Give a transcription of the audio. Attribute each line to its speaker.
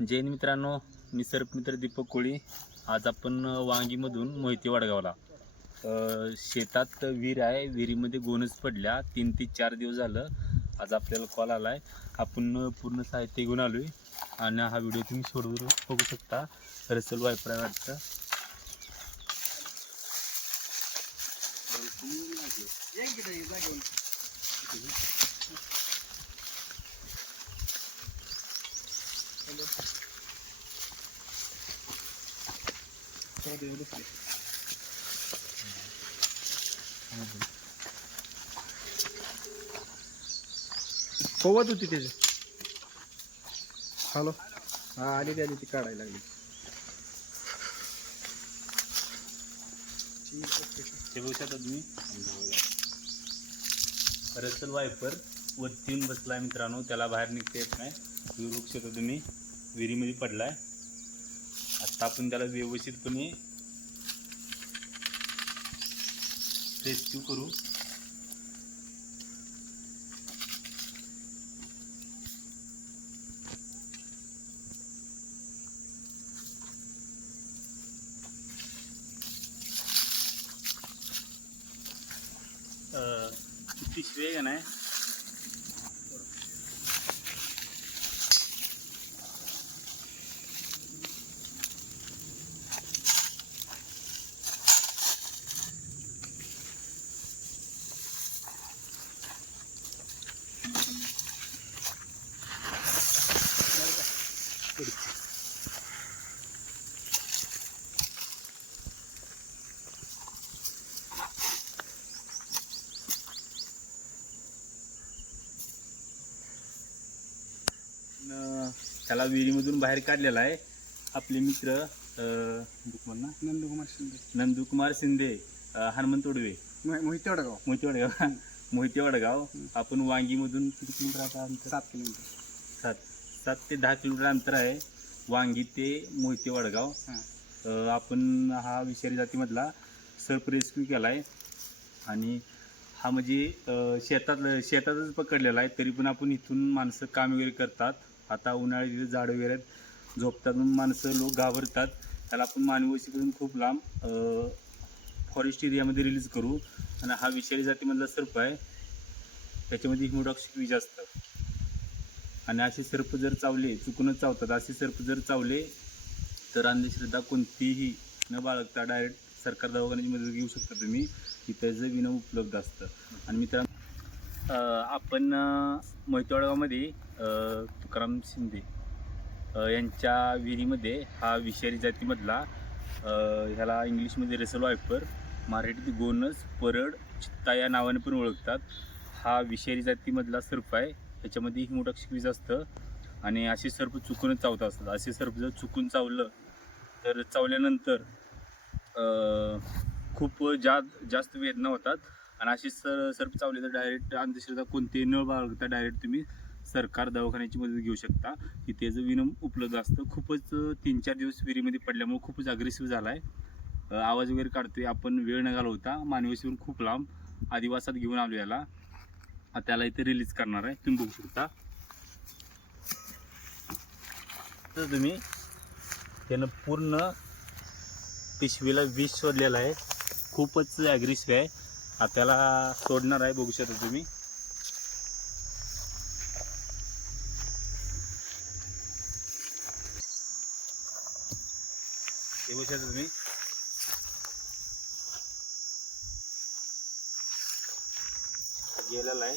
Speaker 1: जैन मित्रांनो मी सर्पमित्र दीपक कोळी. आज आपण वांगीमधून मोहिते वडगावला. शेतात विहीर आहे विहिरीमध्ये गोणच पडल्या. तीन ते चार दिवस झालं आज आपल्याला कॉल आला आहे आपण पूर्ण साहित्य घेऊन आलो आहे आणि हा व्हिडिओ तुम्ही सोडून बघू शकता. रसल वायपर आहे वाटतं.
Speaker 2: पवत होती त्याची. हॅलो हा आली आली ती काढायला लागली.
Speaker 1: ते बघू शकता तुम्ही. रसल वायपर वरती येऊन बसलाय मित्रांनो. त्याला बाहेर निघता येत नाही. तुम्ही बघू शकता तुम्ही. विहिरीमध्ये पडलाय. आता आपण त्याला व्यवस्थितपणे रेस्क्यू करू. अं, पिशवी आहे का नाही त्याला विहिरीमधून बाहेर काढलेला आहे. आपले मित्र ना?
Speaker 2: नंदकुमार शिंदे.
Speaker 1: नंदुकुमार शिंदे हनुमंत तोडवे
Speaker 2: मोहिते वडगाव.
Speaker 1: मोहिते वडगाव. मोहिते वडगाव. आपण वांगीमधून किती किलोमीटर अंतर?
Speaker 2: सात किलोमीटर.
Speaker 1: सात. सात ते दहा किलोमीटर अंतर आहे. वांगी ते मोहिते वडगाव. आपण हा विषारी जातीमधला सर्प रेस्क्यू केला आहे आणि हा म्हणजे शेतात शेतातच पकडलेला आहे तरी पण आपण इथून माणसं काम वगैरे करतात. आता उन्हाळ्यात तिथे झाडं वगैरे झोपतात म्हणून माणसं लोक घाबरतात. त्याला आपण मानवशी करून खूप लांब फॉरेस्ट एरियामध्ये रिलीज करू. आणि हा विषारी जातीमधला सर्प आहे. त्याच्यामध्ये हिमोडॉक्सिक विज असतं. आणि असे सर्प जर चावले चुकूनच चावतात. असे सर्प जर चावले तर अंधश्रद्धा कोणतीही न बाळगता डायरेक्ट सरकार दवाखान्याची मदत घेऊ शकता तुम्ही. इथं जे विना उपलब्ध असतं. आणि मित्रांनो आपण अं, मोहितवाडगावमध्ये तुकाराम शिंदे यांच्या विहिरीमध्ये हा विषारी जातीमधला ह्याला इंग्लिशमध्ये रेसल वायपर मराठीत गोनस परड चित्ता या नावाने पण ओळखतात. हा विषारी जातीमधला सर्प आहे. ह्याच्यामध्ये हिमोटॉक्सिक वीज असतं. आणि असे सर्प चुकूनच चावत असतात. असे सर्प जर चुकून चावलं तर चावल्यानंतर खूप जा जास्त वेदना होतात. आणि अशी सर सर्प चावले तर डायरेक्ट अंधश्रद्धा कोणते न बाळगता डायरेक्ट तुम्ही सरकार दवाखान्याची मदत घेऊ शकता. तिथे जे विनम उपलब्ध असतं. खूपच तीन चार दिवस विहिरीमध्ये पडल्यामुळे खूपच अग्रेसिव्ह झाला आहे आवाज वगैरे काढतोय. आपण वेळ न घालवता मानवीशीवरून खूप लांब आदिवासात घेऊन आलो याला. त्याला इथे रिलीज करणार आहे. तुम्ही बघू शकता. तर तुम्ही त्यानं पूर्ण पिशवीला विष शोधलेला आहे. खूपच ॲग्रेसिव्ह आहे. आता सोडणार आहे बघू शकता तुम्ही. हे बघू शकता तुम्ही. गेलेला आहे.